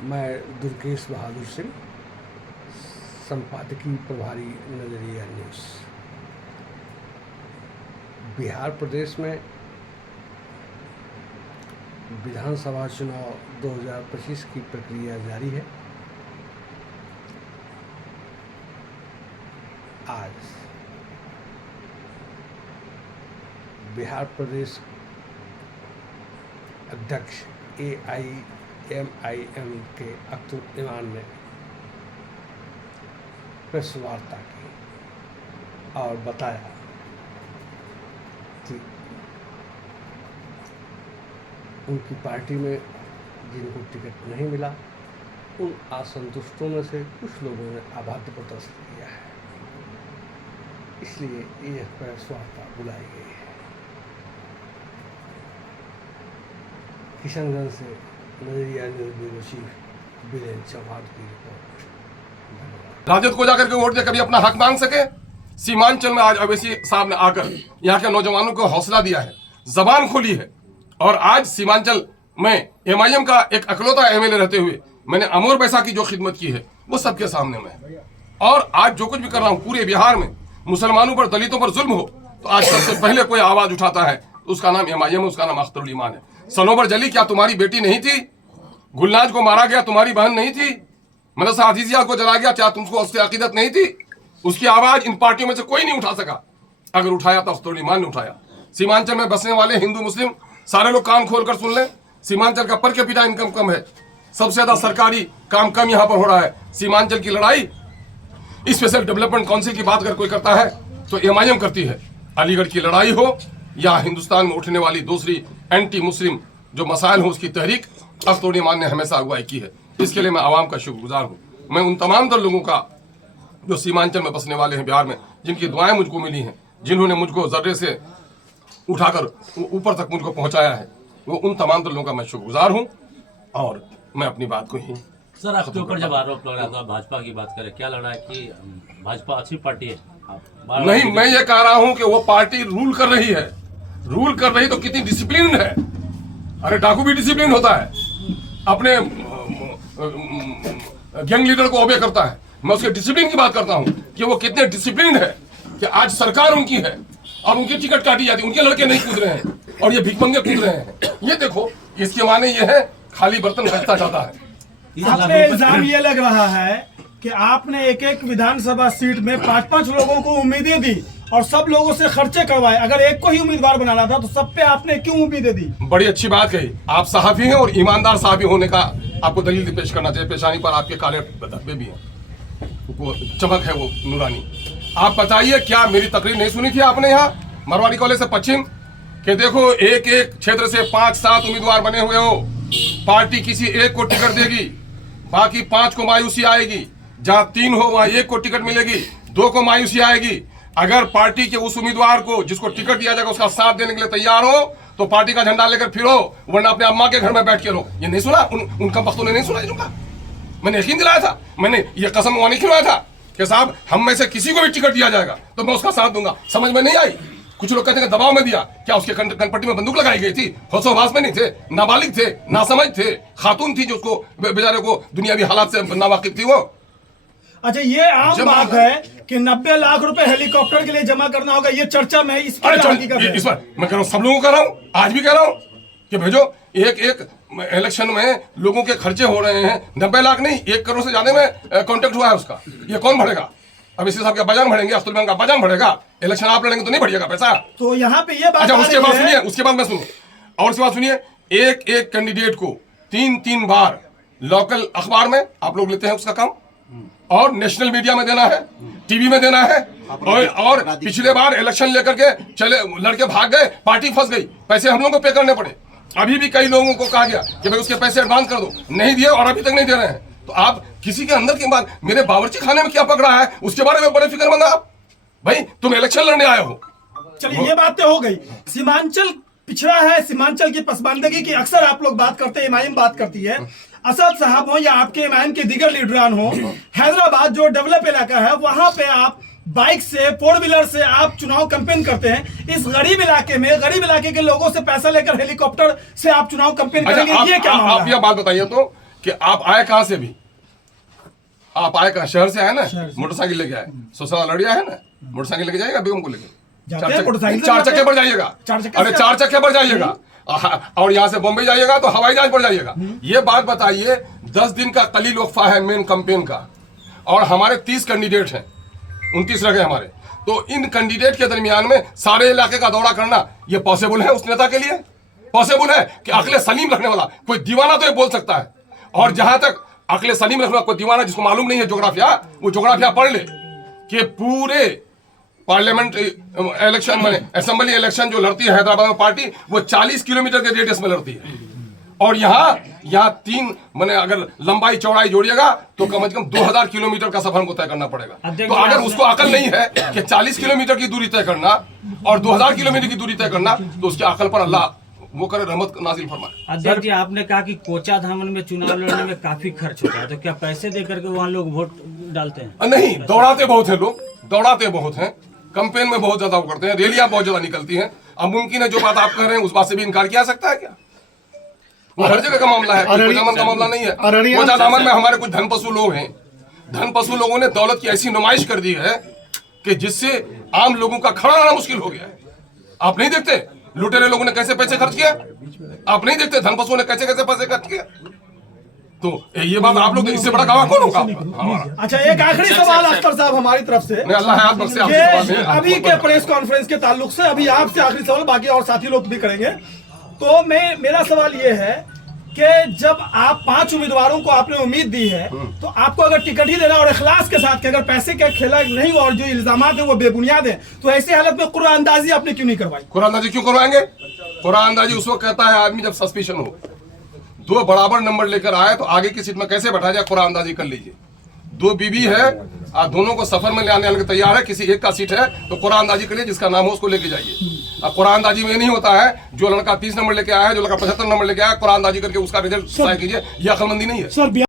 मैं दुर्गेश बहादुर सिंह, संपादकीय प्रभारी नजरिया न्यूज़। बिहार प्रदेश में विधानसभा चुनाव 2025 की प्रक्रिया जारी है। आज बिहार प्रदेश अध्यक्ष AIMIM के अब्दुल इमान ने प्रेस वार्ता की और बताया कि उनकी पार्टी में जिनको टिकट नहीं मिला, उन असंतुष्टों में से कुछ लोगों ने अबाध्य प्रदर्शन किया है, इसलिए यह प्रेस वार्ता बुलाई गई है। किशनगंज से Nazariya news bureau chief Biren Chauhan की रिपोर्ट। राजद को जाकर के वोट दे कभी अपना हक मांग सके। सीमांचल में आज अवैसी साहब ने आकर यहाँ के नौजवानों को हौसला दिया है, जबान खोली है। और आज सीमांचल में MIM का एक अकलौता MLA रहते हुए मैंने अमोर बैसा की जो खिदमत की है वो सबके सामने में है। और आज जो कुछ भी कर रहा हूँ पूरे बिहार में मुसलमानों पर, दलितों पर जुल्म हो तो आज सबसे पहले कोई आवाज उठाता है तो उसका नाम MIM, उसका नाम अख्तरुल ईमान है। सनोबर जली क्या तुम्हारी बेटी नहीं थी? गुलनाज को मारा गया, तुम्हारी बहन नहीं थी? मदरसा हदीसिया को जला गया, क्या तुमको उसकी अकीदत नहीं थी? उसकी आवाज इन पार्टियों में से कोई नहीं उठा सका। अगर उठाया तो अख्तरुल ईमान ने उठाया। सीमांचल में बसने वाले हिंदू मुस्लिम सारे लोग कान खोल कर सुन लें। सीमांचल का पर कैपिटा इनकम कम है, सबसे ज्यादा सरकारी काम कम यहाँ पर हो रहा है। सीमांचल की लड़ाई स्पेशल डेवलपमेंट काउंसिल की बात अगर कोई करता है तो MIM करती है। अलीगढ़ की लड़ाई हो या हिंदुस्तान में उठने वाली दूसरी एंटी मुस्लिम जो मसाइल हो उसकी तहरीक अख्तरुल ईमान ने हमेशा अगुवाई की है। इसके लिए मैं आवाम का शुक्रगुजार हूँ। मैं उन तमाम दर लोगों का जो सीमांचल में बसने वाले हैं बिहार में, जिनकी दुआएं मुझको मिली हैं, जिन्होंने मुझको जर्रे से उठाकर ऊपर तक मुझको पहुंचाया है, वो उन तमाम दर लोगों का मैं शुक्रगुजार हूँ। और मैं अपनी बात को ही सर, आपके ऊपर जब आरोप लग रहा था भाजपा की बात करें, क्या लग रहा है कि भाजपा अच्छी पार्टी है? नहीं, मैं ये कह रहा हूँ कि वो पार्टी रूल कर रही है। रूल कर रही तो कितनी डिसिप्लिन है। अरे डाकू भी डिसिप्लिन होता है, अपने गैंग लीडर को ओबे करता है। मैं उसके डिसिप्लिन की बात करता हूँ कि वो कितने डिसिप्लिन है कि आज सरकार उनकी है और उनकी टिकट काटी जाती है, उनके लड़के नहीं कूद रहे हैं और ये भिखमंगे कूद रहे हैं। ये देखो, इसके माने ये है खाली बर्तन बचता जाता है। आप पे इल्जाम ये लग रहा है कि आपने एक एक विधानसभा सीट में 5-5 लोगों को उम्मीदें दी और सब लोगों से खर्चे करवाए। अगर एक को ही उम्मीदवार बनाना था तो सब पे आपने क्यों उम्मीदें दी? बड़ी अच्छी बात कही। आप सहाफी हैं और ईमानदार सहाफी होने का आपको दलील पेश करना चाहिए। पेशानी पर आपके काले धब्बे भी हैं, वो चमक है वो नूरानी। आप बताइए, क्या मेरी तकरीर नहीं सुनी थी आपने यहाँ मरवाड़ी कॉलेज से पश्चिम के? देखो, एक एक क्षेत्र से 5-7 उम्मीदवार बने हुए हो। पार्टी किसी एक को टिकट देगी, बाकी 5 को मायूसी आएगी। जहां 3 हो वहां 1 को टिकट मिलेगी, 2 को मायूसी आएगी। अगर पार्टी के उस उम्मीदवार को जिसको टिकट दिया जाएगा उसका साथ देने के लिए तैयार हो तो पार्टी का झंडा लेकर फिरो, वरना अपने अम्मा के घर में बैठ के रहो। ये नहीं सुना उनका पख्तों ने नहीं सुना इनका? मैंने यकीन दिलाया था, मैंने ये कसम वहां नहीं खिलवाया था कि साहब हम में से किसी को भी टिकट दिया जाएगा तो मैं उसका साथ दूंगा। समझ में नहीं आई। कुछ लोग कहते हैं दबाव में दिया। क्या उसके कनपट्टी में बंदूक लगाई गई थी? होशोहवास में नहीं थे, नाबालिग थे, नासमझ थे, खातून थी जो उसको बेचारे को दुनियावी हालात से नावाकिफ थी वो। अच्छा, ये आम बात है कि 90 लाख रुपए हेलीकॉप्टर के लिए जमा करना होगा, ये चर्चा में इस पर मैं कह रहा हूँ, सब लोगों को कह रहा हूँ, आज भी कह रहा हूँ कि भेजो। एक इलेक्शन में लोगों के खर्चे हो रहे हैं, 90 लाख नहीं 1 करोड़ से ज्यादा में कॉन्टेक्ट हुआ है उसका। ये कौन भरेगा? अब इसी साहब का बाजार भरेंगे, अब्दुल इमान का बाजार भरेगा। इलेक्शन आप लड़ेंगे तो नहीं बढ़िएगा पैसा। तो यहाँ पे ये बात, अच्छा, उसके बाद सुनिए, उसके बाद मैं सुनिए और उसके बाद सुनिए, एक एक कैंडिडेट को 3-3 बार लोकल अखबार में आप लोग लेते हैं उसका काम, और नेशनल मीडिया में देना है, टीवी में देना है। और पिछले बार इलेक्शन लेकर के चले, लड़के भाग गए, पार्टी फंस गई, पैसे हम लोगों को पे करने पड़े। अभी भी कई लोगों को कहा गया कि भाई उसके पैसे एडवांस कर दो, नहीं दिए और अभी तक नहीं दे रहे हैं। तो आप किसी के अंदर की बात, मेरे बावर्ची खाने में क्या पक रहा है उसके बारे में बड़े फिक्रमंद आप। भाई तुम इलेक्शन लड़ने आए हो। चलिए, ये बातें हो गई। सीमांचल पिछड़ा है, सीमांचल की पसमानदगी की अक्सर आप लोग बात करते हैं, MIM बात करती है। असद साहब हो या आपके MIM के दीगर लीडरान हो, हैदराबाद जो डेवलप इलाका है वहां पे आप बाइक से, 4 व्हीलर से आप चुनाव कैंपेन करते हैं। इस गरीब इलाके में, गरीब इलाके के लोगों से पैसा लेकर हेलीकॉप्टर से आप चुनाव कैंपेन करेंगे, ये क्या मामला है? आप ये बात बताइए तो कि आप आए कहां से भी, आप आए कहां, शहर से आए ना, शहर से। मोटरसाइकिल लेके आए, ससुराल लड़िया है ना, मोटरसाइकिल लेके जाएगा बेगम को लेके, जाते हैं, मोटरसाइकिल से चार जाते चक्के हैं। पर जाइएगा, चार चक्के अरे से चार चक्के पर जाइएगा, और यहाँ से बॉम्बे जाइएगा तो हवाई जहाज पर जाइएगा। ये बात बताइए, 10 दिन का कलील वक्फा है मेन कैंपेन का, और हमारे 30 कैंडिडेट हैं, 29 रह गए हमारे, तो इन कैंडिडेट के दरमियान में सारे इलाके का दौरा करना ये पॉसिबल है उस नेता के लिए? पॉसिबल है कि अकले सलीम रखने वाला कोई दीवाना तो ये बोल सकता है, और जहां तक अकले सलीम रखने वाला कोई दीवाना जिसको मालूम नहीं है जोग्राफिया, वो जोग्राफिया पढ़ ले कि पूरे पार्लियामेंट इलेक्शन में, असेंबली इलेक्शन जो लड़ती है हैदराबाद में पार्टी, वो 40 किलोमीटर के रेडियस में लड़ती है, और यहाँ 3 मैंने अगर लंबाई चौड़ाई जोड़िएगा तो कम से कम 2000 किलोमीटर का सफर हमको तय करना पड़ेगा। तो अगर उसको अकल नहीं है कि 40 किलोमीटर की दूरी तय करना और 2000 किलोमीटर की दूरी तय करना, तो उसके अकल पर अल्लाह वो करे रहमत नाजिल फरमाए। अध्यक्ष जी, आपने कहा कि कोचा धामन में चुनाव लड़ने में काफी खर्च होता है, तो क्या पैसे दे करके वहाँ लोग वोट डालते हैं? नहीं, दौड़ाते बहुत हैं लोग, दौड़ाते बहुत हैं, कैंपेन में बहुत ज्यादा वो करते हैं, रैलियां बहुत ज्यादा निकलती हैं। अब मुमकिन है जो बात आप कह रहे हैं उस बात से भी इनकार किया सकता है क्या? वो हर जगह का मामला है, कोई दामन का मामला नहीं है। कोचा दामन में हमारे कुछ धनपशु लोग हैं, धनपशु लोगों ने दौलत की ऐसी नुमाइश कर दी है कि जिससे आम लोगों का खड़ा रहना मुश्किल हो गया है। आप नहीं देखते लुटेरे लोगों ने कैसे पैसे खर्च किया? आप नहीं देखते धनपशुओं ने कैसे कैसे पैसे खर्च किया? तो ये बात आप लोग, इससे बड़ा गवाह कौन होगा हमारा? अच्छा, एक आखिरी सवाल अख्तर साहब हमारी तरफ से, नहीं, अल्लाह हयात बख्शे, आपसे कि सवाल नहीं, आप अभी बहुत के बड़ा- प्रेस कॉन्फ्रेंस के ताल्लुक से अभी आपसे आखिरी सवाल, बाकी और साथी लोग भी करेंगे। तो मेरा सवाल ये है कि जब आप 5 उम्मीदवारों को आपने उम्मीद दी है, तो आपको अगर टिकट ही देना और इखलास के साथ कि अगर पैसे का खेला नहीं और जो इल्जामात है वो बेबुनियाद है, तो ऐसे हालत में कुरानंदाजी आपने क्यों नहीं करवाई? कुरानंदाजी क्यों करवाएंगे? कुरानंदाजी उस वक्त कहता है आदमी जब सस्पिशन हो, 2 बराबर नंबर लेकर आए तो आगे की सीट में कैसे बैठा जाए, कुरानंदाजी कर लीजिए। 2 बीबी है और दोनों को सफर में ले आने के तैयार है, किसी एक का सीट है तो कुरानंदाजी करिए, जिसका नाम हो उसको लेके जाइए। अब कुरानंदाजी में नहीं होता है जो लड़का 30 नंबर लेके आया है, जो लड़का 75 नंबर लेके आया, कुरानंदाजी करके उसका रिजल्ट तय कीजिए, यह अक्लमंदी नहीं है। सर